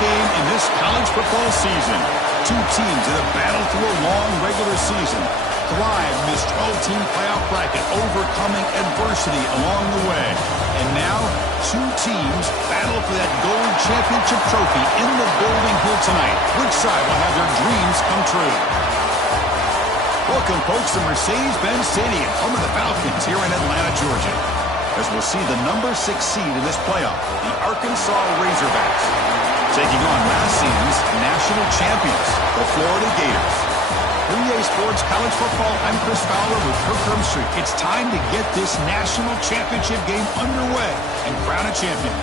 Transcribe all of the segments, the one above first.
game in this college football season. Two teams that have battled through a long regular season, thrived in this 12-team playoff bracket, overcoming adversity along the way. And now, two teams battle for that gold championship trophy in the building here tonight. Which side will have their dreams come true? Welcome, folks, to Mercedes-Benz Stadium, home of the Falcons here in Atlanta, Georgia, as we'll see the number 6 seed in this playoff, the Arkansas Razorbacks, taking on last season's national champions, the Florida Gators. For EA Sports College Football, I'm Chris Fowler with Kirk Herbstreit. It's time to get this national championship game underway and crown a champion.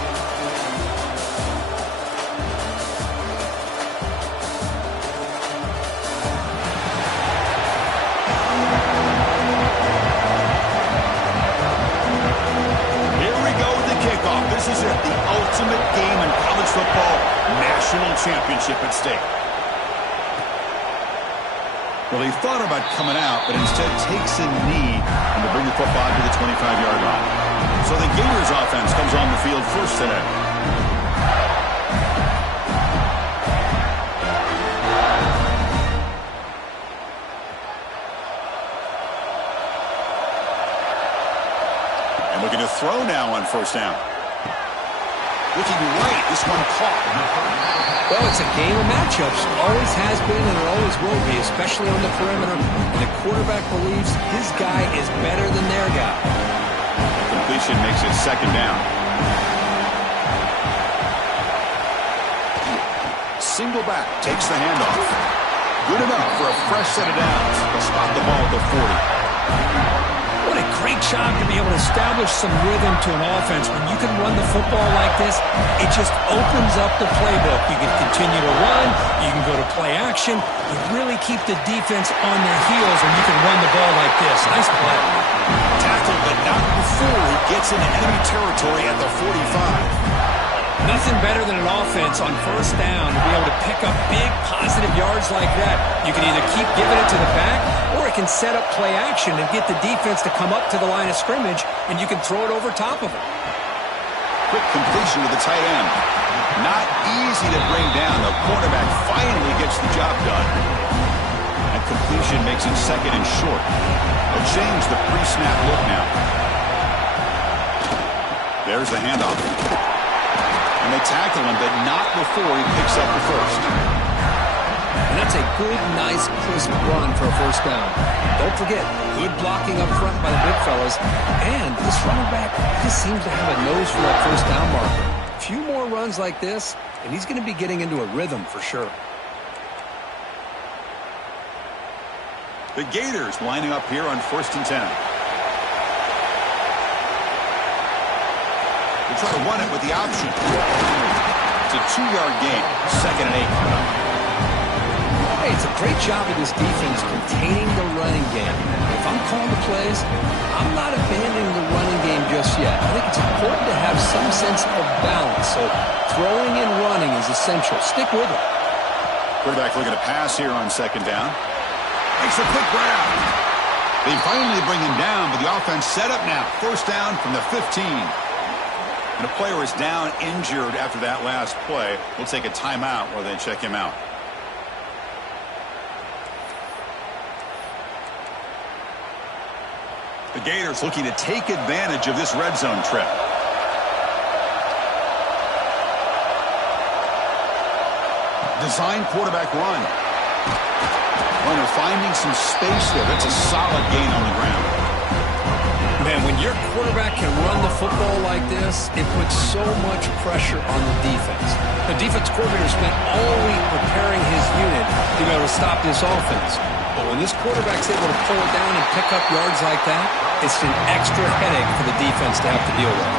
This is it, the ultimate game in college football, national championship at stake. Well, he thought about coming out, but instead takes a knee and to bring the football to the 25-yard line. So the Gators offense comes on the field first today. And looking to throw now on first down. Looking right, this one caught. Well, it's a game of matchups. Always has been and it always will be, especially on the perimeter. And the quarterback believes his guy is better than their guy. Completion makes it second down. Single back, takes the handoff. Good enough for a fresh set of downs. They'll spot the ball at the 40. What a great job to be able to establish some rhythm to an offense. When you can run the football like this, it just opens up the playbook. You can continue to run. You can go to play action. You really keep the defense on their heels when you can run the ball like this. Nice play. Tackled, but not before he gets into enemy territory at the 45. Nothing better than an offense on first down to be able to pick up big positive yards like that. You can either keep giving it to the back, or it can set up play action and get the defense to come up to the line of scrimmage, and you can throw it over top of it. Quick completion to the tight end. Not easy to bring down. The quarterback finally gets the job done. And completion makes it second and short. They'll change the pre-snap look now. There's the handoff. And they tackle him, but not before he picks up the first. And that's a good, nice, crisp run for a first down. Don't forget, good blocking up front by the big fellas. And this running back just seems to have a nose for that first down marker. A few more runs like this, and he's going to be getting into a rhythm for sure. The Gators lining up here on 1st and 10. We'll try to run it with the option. It's a 2-yard gain. 2nd and 8 coming up. Hey, it's a great job of this defense containing the running game. If I'm calling the plays, I'm not abandoning the running game just yet. I think it's important to have some sense of balance. So throwing and running is essential. Stick with it. Quarterback looking to pass here on 2nd down. Makes a quick grab. They finally bring him down, but the offense set up now. First down from the 15. And a player is down injured after that last play. We'll take a timeout while they check him out. The Gators looking to take advantage of this red zone trip. Design quarterback run. Runner finding some space there. That's a solid gain on the ground. Man, when your quarterback can run the football like this, it puts so much pressure on the defense. The defense coordinator spent all week preparing his unit to be able to stop this offense. But when this quarterback's able to pull it down and pick up yards like that, it's an extra headache for the defense to have to deal with.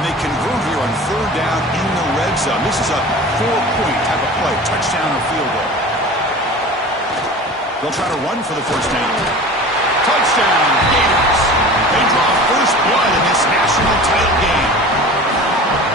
And they convert here on 3rd down in the red zone. This is a 4-point type of play, touchdown or field goal. They'll try to run for the first down. Touchdown, Gators. They draw first blood in this national title game.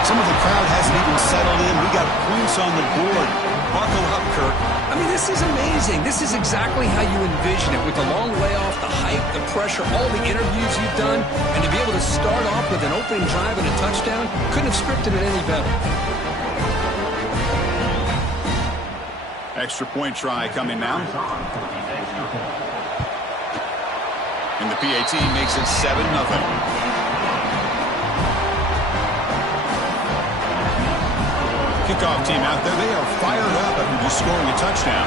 Some of the crowd hasn't even settled in. We got points on the board. Buckle up, Kirk. I mean, this is amazing. This is exactly how you envision it. With the long layoff, the hype, the pressure, all the interviews you've done, and to be able to start off with an opening drive and a touchdown, couldn't have scripted it any better. Extra point try coming now. And the PAT makes it 7-0. Kickoff team out there. They are fired up after just scoring a touchdown.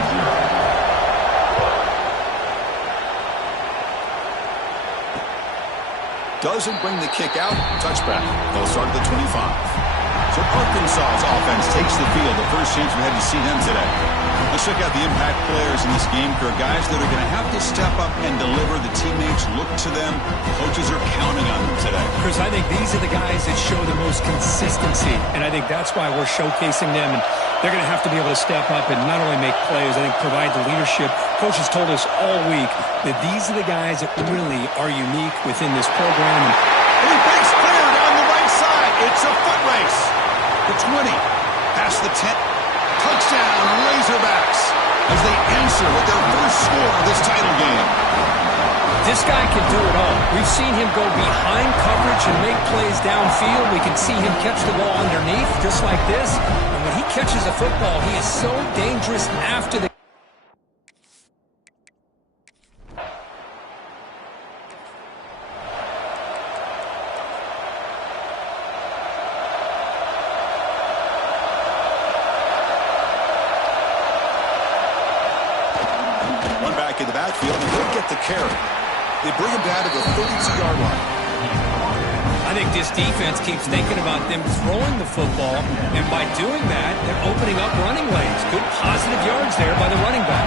Doesn't bring the kick out. Touchback. They'll start at the 25. So Arkansas's offense takes the field. The first chance we had to see them today. Let's check out the impact players in this game. For guys that are going to have to step up and deliver. The teammates look to them. Coaches are counting on them today. Chris, I think these are the guys that show the most consistency. And I think that's why we're showcasing them. And they're going to have to be able to step up and not only make plays, I think provide the leadership. Coaches told us all week that these are the guys that really are unique within this program. And he breaks clear down the right side. It's a foot race. The 20, past the 10. Touchdown, Razorbacks, as they answer with their first score of this title game. This guy can do it all. We've seen him go behind coverage and make plays downfield. We can see him catch the ball underneath, just like this. And when he catches a football, he is so dangerous after the in the backfield, and he'll get the carry. They bring him down to the 32-yard line. I think this defense keeps thinking about them throwing the football, and by doing that, they're opening up running lanes. Good positive yards there by the running back.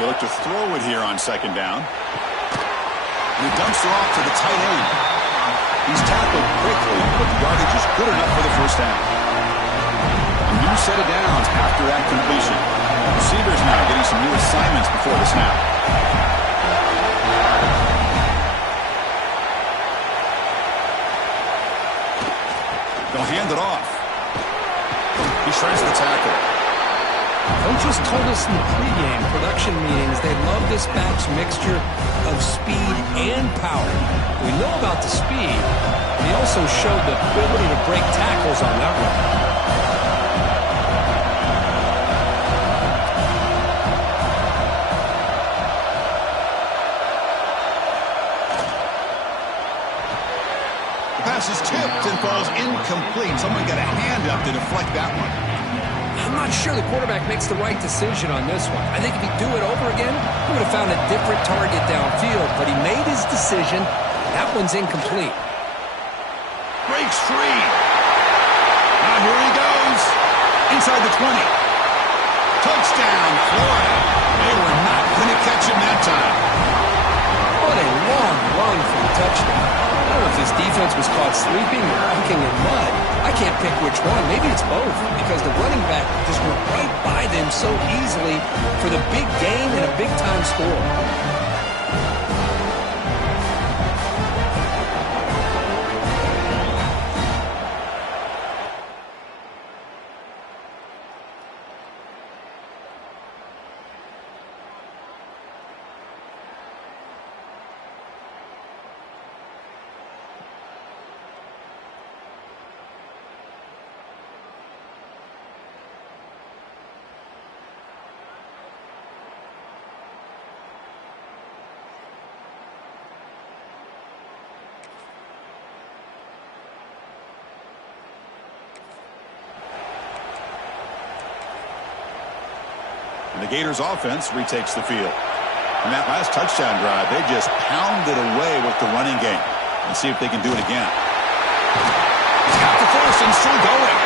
They look to throw it here on second down. And he dumps it off to the tight end. He's tackled quickly, but the yardage is good enough for the first down. A new set of downs after that completion. Receivers now getting some new assignments before the snap. They'll hand it off. He shreds the tackle. Coaches told us in the pregame production meetings they love this back's mixture of speed and power. We know about the speed. He also showed the ability to break tackles on that run. Pass is tipped and falls incomplete. Someone got a hand up to deflect that one. I'm not sure the quarterback makes the right decision on this one. I think if he'd do it over again, he would have found a different target downfield, but he made his decision. That one's incomplete. Breaks free. Now here he goes. Inside the 20. Touchdown, Florida. They were not going to catch him that time. What a long run for the touchdown. I don't know if this defense was caught sleeping or walking in mud. I can't pick which one. Maybe it's both, because the running back just went right by them so easily for the big gain and a big-time score. And the Gators offense retakes the field. In that last touchdown drive, they just pounded away with the running game. Let's see if they can do it again. He's got the force and still going.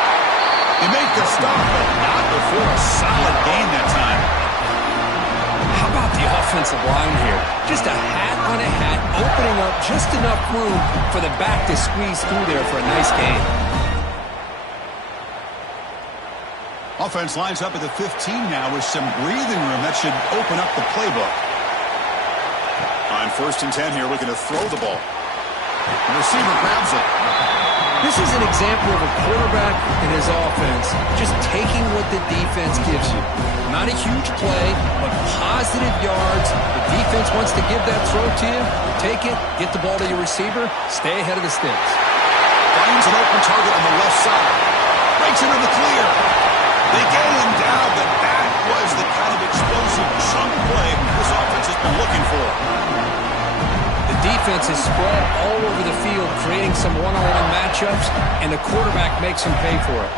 They make the stop, but not before a solid gain that time. How about the offensive line here? Just a hat on a hat, opening up just enough room for the back to squeeze through there for a nice gain. Offense lines up at the 15 now with some breathing room. That should open up the playbook. On 1st and 10 here, looking to throw the ball. The receiver grabs it. This is an example of a quarterback and his offense just taking what the defense gives you. Not a huge play, but positive yards. The defense wants to give that throw to you. You take it, get the ball to your receiver, stay ahead of the sticks. Finds an open target on the left side. Breaks into the clear. They get him down, but that was the kind of explosive chunk play this offense has been looking for. The defense is spread all over the field, creating some one-on-one matchups, and the quarterback makes him pay for it.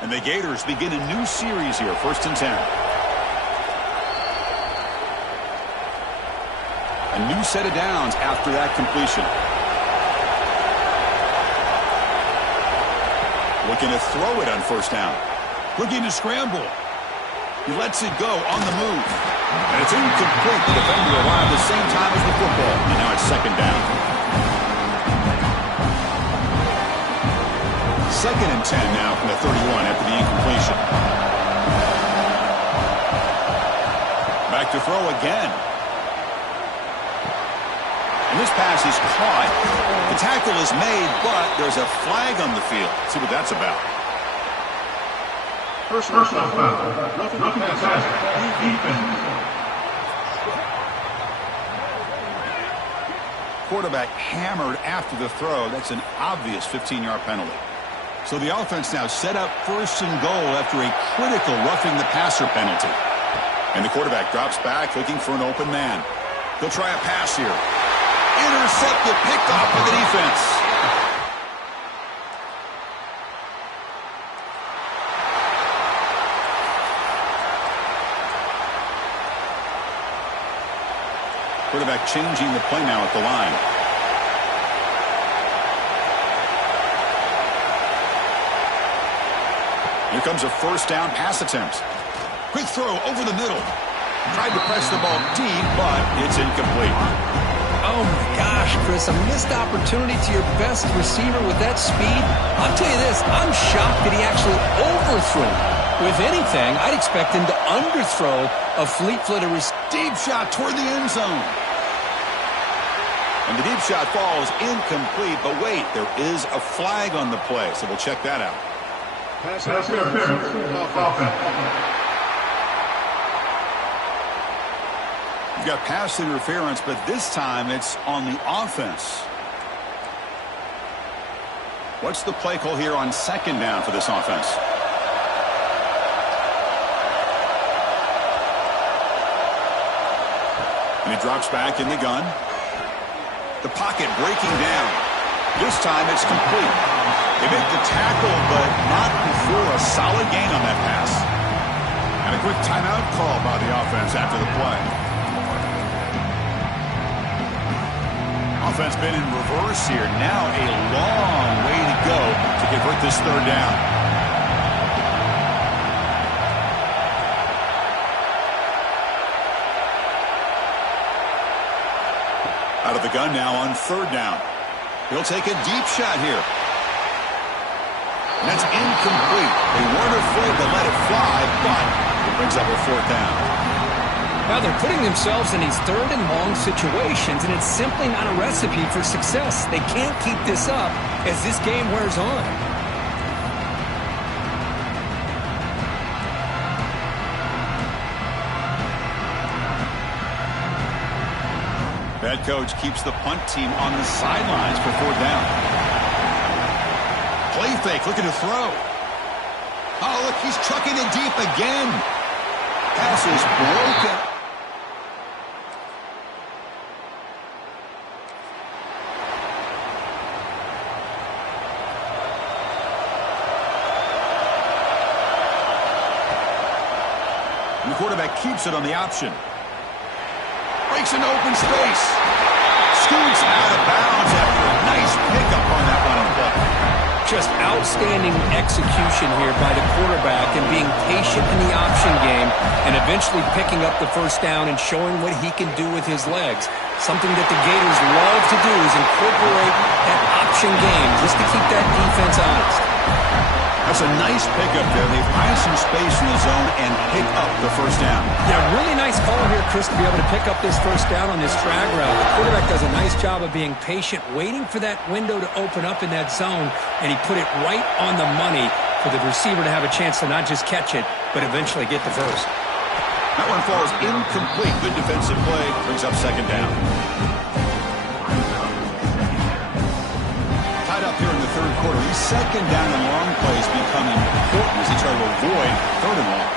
And the Gators begin a new series here, 1st and 10. A new set of downs after that completion. Looking to throw it on 1st down. Looking to scramble. He lets it go on the move. And it's incomplete. The defender arrived at the same time as the football. And now it's 2nd down. 2nd and 10 now from the 31 after the incompletion. Back to throw again. And this pass is caught. The tackle is made, but there's a flag on the field. Let's see what that's about. Personal foul. Roughing the passer. Defense. Quarterback hammered after the throw. That's an obvious 15-yard penalty. So the offense now set up 1st and goal after a critical roughing the passer penalty. And the quarterback drops back looking for an open man. He'll try a pass here. Intercepted, picked off by the defense. Quarterback changing the play now at the line. Here comes a 1st down pass attempt. Quick throw over the middle. Tried to press the ball deep, but it's incomplete. Oh, my gosh, Chris, a missed opportunity to your best receiver with that speed. I'll tell you this, I'm shocked that he actually overthrew him. With anything, I'd expect him to underthrow a fleet-footed receiver. Deep shot toward the end zone. And the deep shot falls incomplete, but wait, there is a flag on the play, so we'll check that out. Pass interference. Offense. You've got pass interference, but this time it's on the offense. What's the play call here on 2nd down for this offense? And he drops back in the gun. The pocket breaking down. This time it's complete. They make the tackle, but not before a solid gain on that pass. And a quick timeout call by the offense after the play. Offense been in reverse here. Now a long way to go to convert this 3rd down. Out of the gun now on 3rd down. He'll take a deep shot here. And that's incomplete. They weren't afraid to let it fly, but it brings up a 4th down. Now they're putting themselves in these 3rd and long situations, and it's simply not a recipe for success. They can't keep this up as this game wears on. Head coach keeps the punt team on the sidelines for 4th down. Play fake, looking to throw. Oh, look, he's chucking it deep again. Pass is broken. And the quarterback keeps it on the option. Breaks into open space. Scoots out of bounds after a nice pickup on that running play. Just outstanding execution here by the quarterback and being patient in the option game and eventually picking up the 1st down and showing what he can do with his legs. Something that the Gators love to do is incorporate that option game just to keep that defense honest. That's a nice pickup there. They find some space in the zone and pick up the first down. Yeah, really nice call here, Chris, to be able to pick up this first down on this drag route. The quarterback does a nice job of being patient, waiting for that window to open up in that zone, and he put it right on the money for the receiver to have a chance to not just catch it, but eventually get the first. That one falls incomplete. Good defensive play. Brings up second down. Tied up here in the third quarter. These second down and long plays become important as he tries to avoid third and long.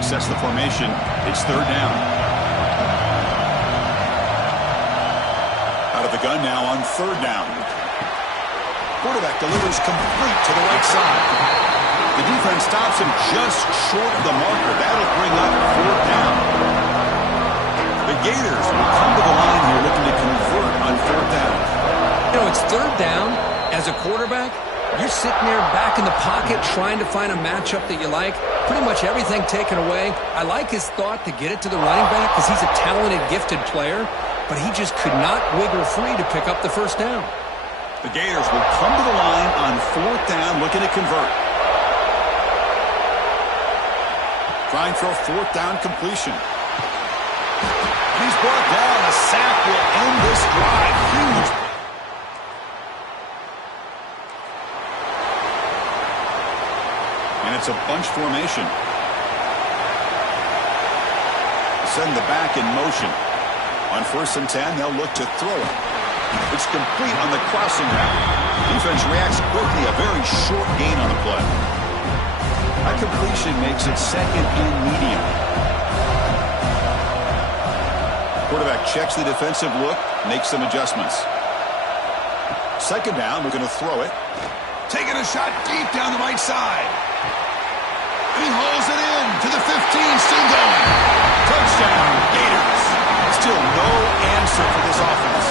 Sets the formation. It's third down. Out of the gun now on third down. Quarterback delivers complete to the right side. The defense stops him just short of the marker. That'll bring up fourth down. The Gators will come to the line here looking to convert on fourth down. You know, it's third down. As a quarterback, you're sitting there back in the pocket trying to find a matchup that you like. Pretty much everything taken away. I like his thought to get it to the running back because he's a talented, gifted player, but he just could not wiggle free to pick up the first down. The Gators will come to the line on fourth down looking to convert. Trying for a fourth down completion. He's brought down. A sack will end this drive. Huge. And it's a bunch formation. Send the back in motion. On 1st and 10, they'll look to throw it. It's complete on the crossing route. Defense reacts quickly. A very short gain on the play. That completion makes it second and medium. Quarterback checks the defensive look, makes some adjustments. Second down, we're going to throw it. Taking a shot deep down the right side. And he hauls it in to the 15, still going. Touchdown, Gators. Still no answer for this offense.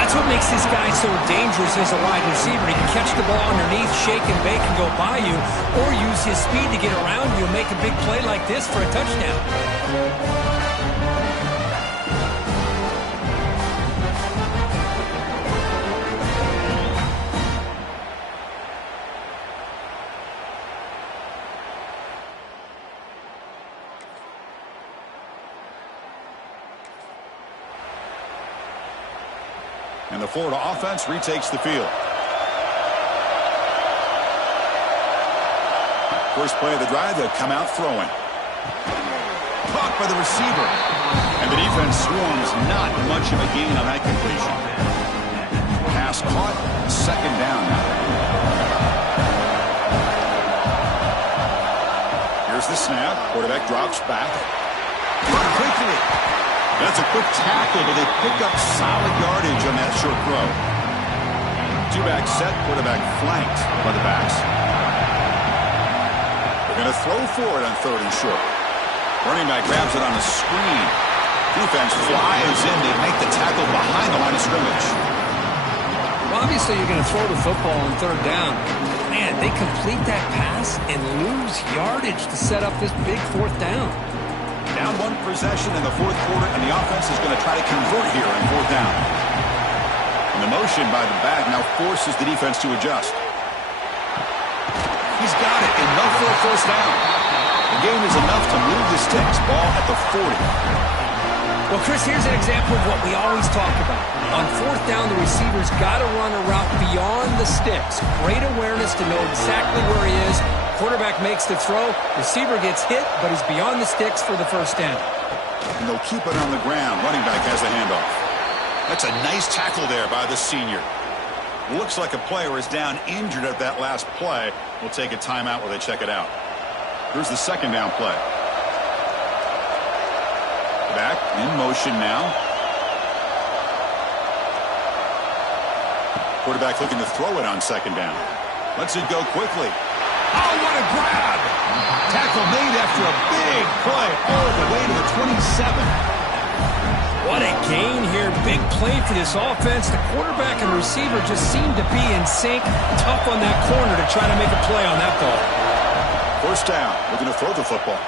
That's what makes this guy so dangerous as a wide receiver. He can catch the ball underneath, shake and bake and go by you, or use his speed to get around you and make a big play like this for a touchdown. And the Florida offense retakes the field. First play of the drive, they'll come out throwing. Caught by the receiver. And the defense swarms, not much of a gain on that completion. Pass caught, second down now. Here's the snap. Quarterback drops back. Run quickly. That's a quick tackle, but they pick up solid yardage on that short throw. Two-back set, quarterback flanked by the backs. They're going to throw for it on third and short. Running back grabs it on a screen. Defense flies in. They make the tackle behind the line of scrimmage. Well, obviously, you're going to throw the football on third down. Man, they complete that pass and lose yardage to set up this big fourth down. Down one possession in the fourth quarter, and the offense is going to try to convert here on fourth down. And the motion by the back now forces the defense to adjust. He's got it. Enough for a first down. The game is enough to move the sticks. Ball at the 40. Well, Chris, here's an example of what we always talk about. On fourth down, the receiver's got to run a route beyond the sticks. Great awareness to know exactly where he is. Quarterback makes the throw. Receiver gets hit, but he's beyond the sticks for the first down. And they'll keep it on the ground. Running back has the handoff. That's a nice tackle there by the senior. Looks like a player is down injured at that last play. We'll take a timeout while they check it out. Here's the second down play. Back in motion now. Quarterback looking to throw it on second down. Lets it go quickly. Oh, what a grab! Tackle made after a big play all the way to the 27. What a gain here. Big play for this offense. The quarterback and receiver just seem to be in sync. Tough on that corner to try to make a play on that ball. First down. Looking to throw the football.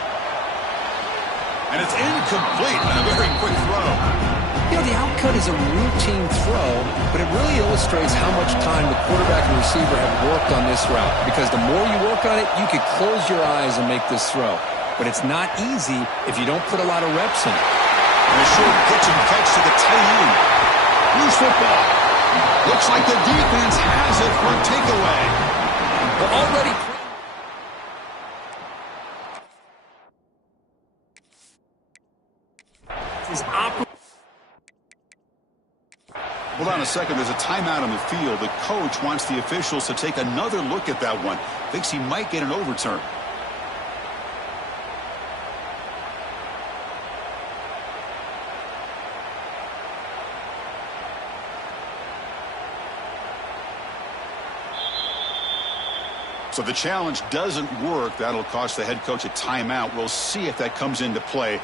And it's incomplete on a very quick throw. You know, the outcut is a routine throw, but it really illustrates how much time the quarterback and receiver have worked on this route. Because the more you work on it, you could close your eyes and make this throw. But it's not easy if you don't put a lot of reps in it. And a short pitch and catch to the tight end. Loose football. Looks like the defense has it for a takeaway. But already... Hold on a second. There's a timeout on the field. The coach wants the officials to take another look at that one. Thinks he might get an overturn. So the challenge doesn't work. That'll cost the head coach a timeout. We'll see if that comes into play.